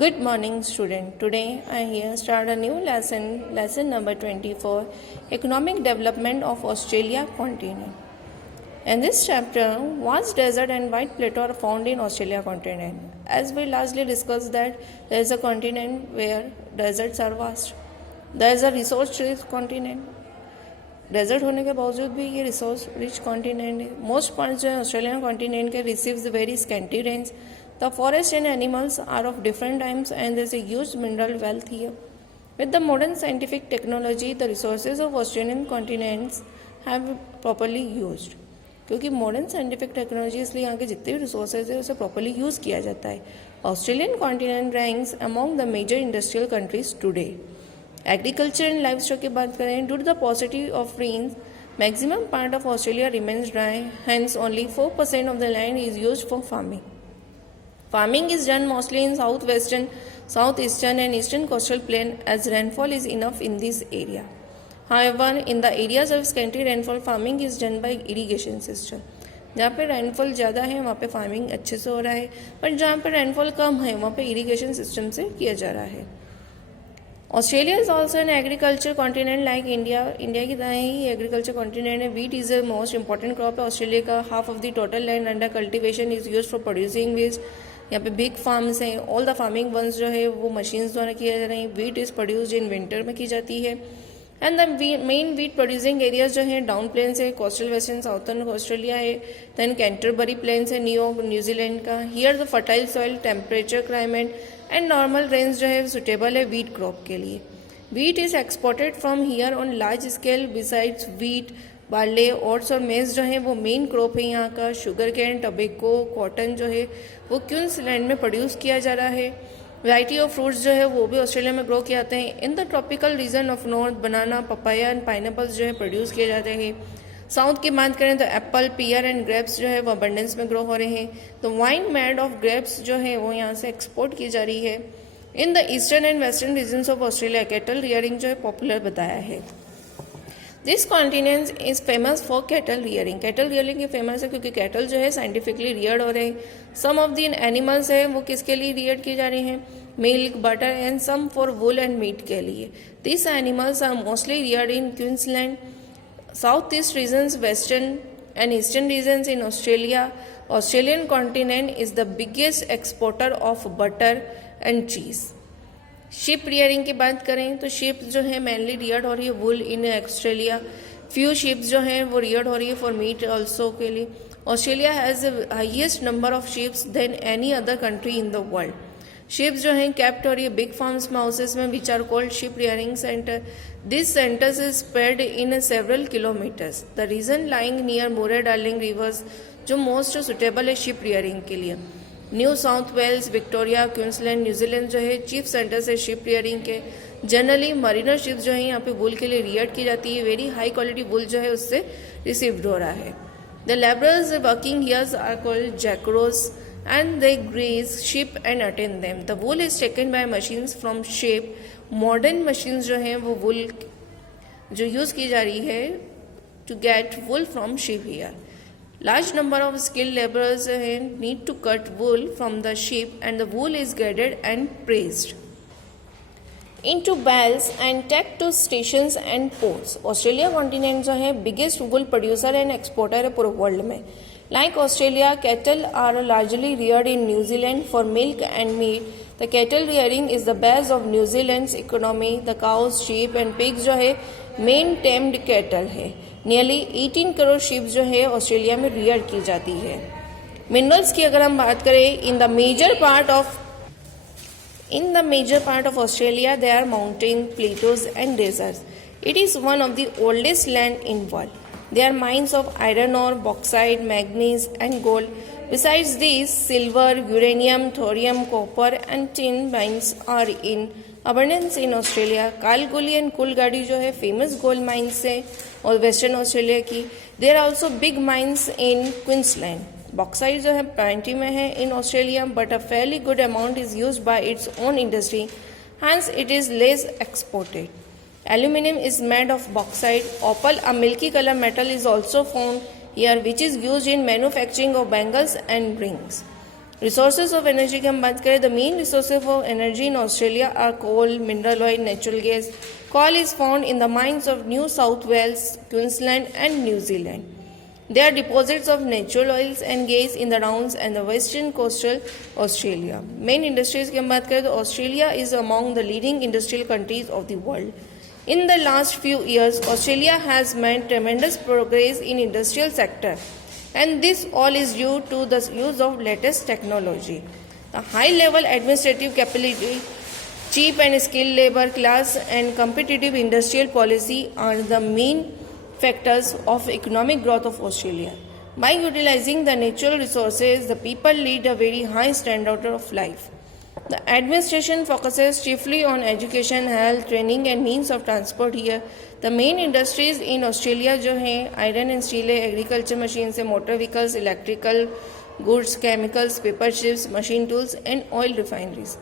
Good morning, student. Today I here start a new lesson number 24, Economic Development of Australia Continent. In this chapter, vast desert and white plateau are found in Australia continent. As we lastly discussed that there is a continent where deserts are vast. There is a resource-rich continent. Desert होने के बावजूद भी ये resource rich continent है. Most part जो है Australian continent के receives very scanty range. The forest and animals are of different times and there is a huge mineral wealth here. With the modern scientific technology the resources of Australian continents have properly used. क्योंकि modern scientific technology इसलिए यहाँ के जितने भी resources है उसे properly use किया जाता है. Australian continent ranks among the major industrial countries today. Agriculture and livestock की बात करें, due to the possibility of rains maximum part of Australia remains dry, hence only 4% of the land is used for farming. Farming is done mostly in south western, south eastern and eastern coastal plain as rainfall is enough in this area. However in the areas of scanty rainfall farming is done by irrigation system. जहाँ पे rainfall ज़्यादा है वहाँ पे farming अच्छे से हो रहा है, पर जहाँ पे रेनफॉल कम है वहाँ पे इरीगेशन सिस्टम से किया जा रहा है. Australia is also an agriculture continent like India. India की तरह ही एग्रीकल्चर कॉन्टिनेंट है. Wheat is the most important crop है ऑस्ट्रेलिया का. Half of the total land under cultivation is use for producing west. यहाँ पे बिग फार्म्स हैं. All the farming ones जो है वो मशीन्स द्वारा किया जा रहे हैं. Wheat is produced in winter में की जाती है. And the main wheat producing areas जो हैं डाउन प्लेन्स है, कोस्टल वेस्टर्न साउथर्न ऑस्ट्रेलिया है, देन कैंटरबरी प्लेन्स है न्यूयॉर्क न्यूजीलैंड का. Here the fertile soil, temperature, climate and normal range जो है सुटेबल है वीट क्रॉप के लिए. Wheat is exported from here on large scale. Besides wheat, barley, oats और मेज जो है वो मेन क्रॉप है यहाँ का. शुगर कैन, टबेको, कॉटन जो है वो क्वींसलैंड में प्रोड्यूस किया जा रहा है. वैरायटी ऑफ फ्रूट्स जो है वो भी ऑस्ट्रेलिया में ग्रो किए जाते हैं. In the tropical region of north banana, papaya and pineapples जो है प्रोड्यूस किए जाते हैं. साउथ की बात करें तो एप्पल, पियर एंड ग्रेप्स जो है वो अबंडेंस में ग्रो हो रहे हैं. तो वाइन मेड ऑफ ग्रेप्स जो है वो यहाँ से एक्सपोर्ट की जा रही है. In the eastern and western regions of Australia cattle rearing जो है पॉपुलर बताया है. This continent is famous for cattle rearing. Cattle rearing ये फेमस है क्योंकि कैटल जो है साइंटिफिकली रियर्ड हो रहे हैं. सम ऑफ द एनिमल्स है वो किसके लिए रियर्ड की जा रही हैं? Milk, butter and some for wool and meat के लिए. This animals are mostly reared in Queensland, south east regions, western and eastern regions in Australia. Australian continent is the biggest exporter of butter and cheese. Ship rearing की बात करें तो ship जो है mainly Rudyard हो रही है वुल in Australia. Few ships जो हैं वो रियर्ड हो रही है फॉर मीट ऑल्सो के लिए. Australia has the highest number of ships than any other country in the world. Ships जो हैं कैप्ट हो रही है बिग फार्म्स में, हाउसेस में, which are called ship rearing centre. This centres is spread in several kilometres. The reason lying near more darling reverse जो most suitable है ship rearing के लिए. New south Wales, Victoria, Queensland, New Zealand जो है chief centres है ship rearing के. Generally Mariner ships जो है यहाँ पे वुल के लिए रियर्ड की जाती है. वेरी हाई क्वालिटी वुल जो है उससे रिसीव्ड हो रहा है. The labourers working here's are called jackaroos and they graze sheep and attend them. The wool is taken by machines from sheep. Modern machines जो हैं वो wool जो यूज़ की जा रही है to get wool from sheep here. Large number of skilled laborers need to cut wool from the sheep and the wool is gathered and pressed into bales and taken to stations and ports. Australia continent जो है biggest wool producer and exporter है पूरे world में. Like Australia, cattle are largely reared in New Zealand for milk and meat. The cattle rearing is the base of New Zealand's economy. The cows, sheep and pigs जो है main tamed cattle है. Nearly 18 crore sheep जो है Australia में rear की जाती है. Minerals की अगर हम बात करें, in the major part of Australia there are mountain, plateaus and deserts. It is one of the oldest land in world. There are mines of iron ore, bauxite, manganese and gold. Besides these, silver, uranium, thorium, copper and tin mines are in abundance in Australia. Kalgoorlie and Coolgardie जो है famous gold mines है और western Australia की. There are also big mines in Queensland. Bauxite जो है plenty में है in Australia, but a fairly good amount is used by its own industry. Hence, it is less exported. Aluminium is made of bauxite. Opal, a milky color metal, is also found here, which is used in manufacturing of bangles and rings. Resources of energy की हम बात करें, the main resources of energy in Australia are coal, mineral oil, natural gas. Coal is found in the mines of New South Wales, Queensland and New Zealand. There are deposits of natural oils and gas in the Downs and the western coastal Australia. Main industries की हम बात करें तो Australia is among the leading industrial countries of the world. In the last few years, Australia has made tremendous progress in industrial sector, and this all is due to the use of latest technology. The high-level administrative capability, cheap and skilled labor class and competitive industrial policy are the main factors of economic growth of Australia. By utilizing the natural resources, the people lead a very high standard of life. The administration focuses chiefly on education, health, training and means of transport here. The main industries in Australia जो हैं iron and steel है, agriculture machines है, motor vehicles, electrical goods, chemicals, paper chips, machine tools and oil refineries.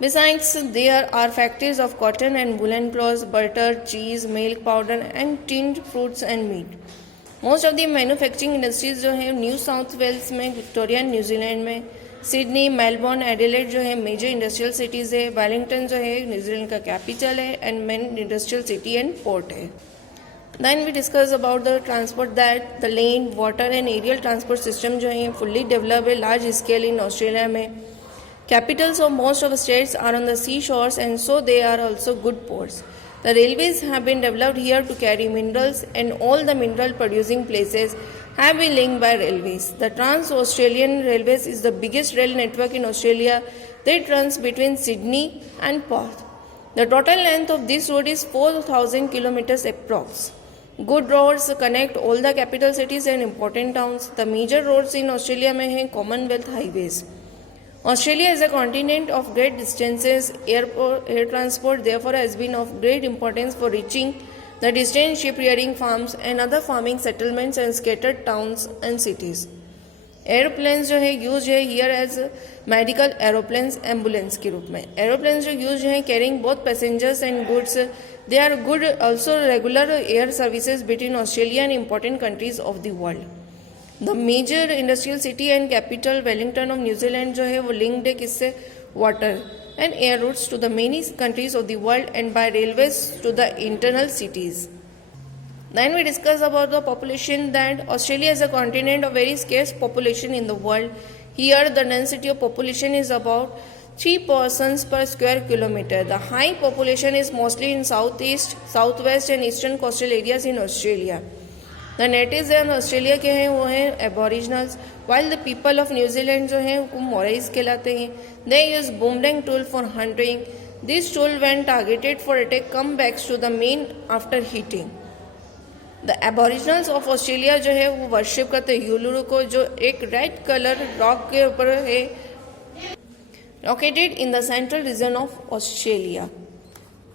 Besides, there are factories of cotton and woolen cloths, butter, cheese, milk powder and tinned fruits and meat. Most of the manufacturing industries जो है new south Wales में, Victoria New Zealand में, Sydney, Melbourne, Adelaide जो है major industrial cities है, Wellington जो है New Zealand का कैपिटल है and main industrial city and port है. Then we discuss about the transport that the land, water and aerial transport system जो है fully developed है large scale in Australia में. Capitals of most of the states are on the seashores and so they are also good ports. The railways have been developed here to carry minerals and all the mineral producing places have been linked by railways. The Trans-Australian Railways is the biggest rail network in Australia that runs between Sydney and Perth. The total length of this road is 4,000 kilometers approx. Good roads connect all the capital cities and important towns. The major roads in Australia में हैं Commonwealth highways. Australia is a continent of great distances. Air transport therefore has been of great importance for reaching the distant sheep-rearing farms and other farming settlements and scattered towns and cities. Airplanes जो है use है here as medical aeroplanes, ambulance के रूप में. Aeroplanes जो use है carrying both passengers and goods. They are good also regular air services between Australia and important countries of the world. The major industrial city and capital Wellington of New Zealand जो है वो linked है किससे, water and air routes to the many countries of the world and by railways to the internal cities. Then we discuss about the population that Australia is a continent of very scarce population in the world. Here the density of population is about 3 persons per square kilometer. The high population is mostly in southeast, southwest and eastern coastal areas in Australia. The natives in Australia के हैं वो हैं aboriginals, while the people of New Zealand जो हैं वो Maoris कहलाते हैं. They use boomerang tool for hunting. This tool when targeted for attack come back to the main after hitting. The aboriginals of Australia जो है वो worship करते हैं Uluru को, जो एक red color rock के ऊपर है, located in the central region of Australia.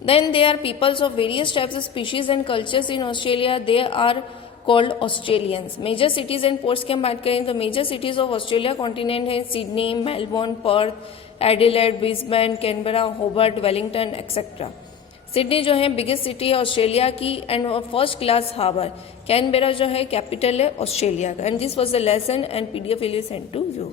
Then there are peoples of various types of species and cultures in Australia. They are called Australians. Major cities and ports की हम बात करें तो major cities of Australia continent है Sydney, Melbourne, Perth, Adelaide, Brisbane, Canberra, Hobart, Wellington, etc. Sydney जो है biggest city है Australia की and first class harbour. Canberra जो है कैपिटल है ऑस्ट्रेलिया का. And this was the lesson and PDF will be sent to you.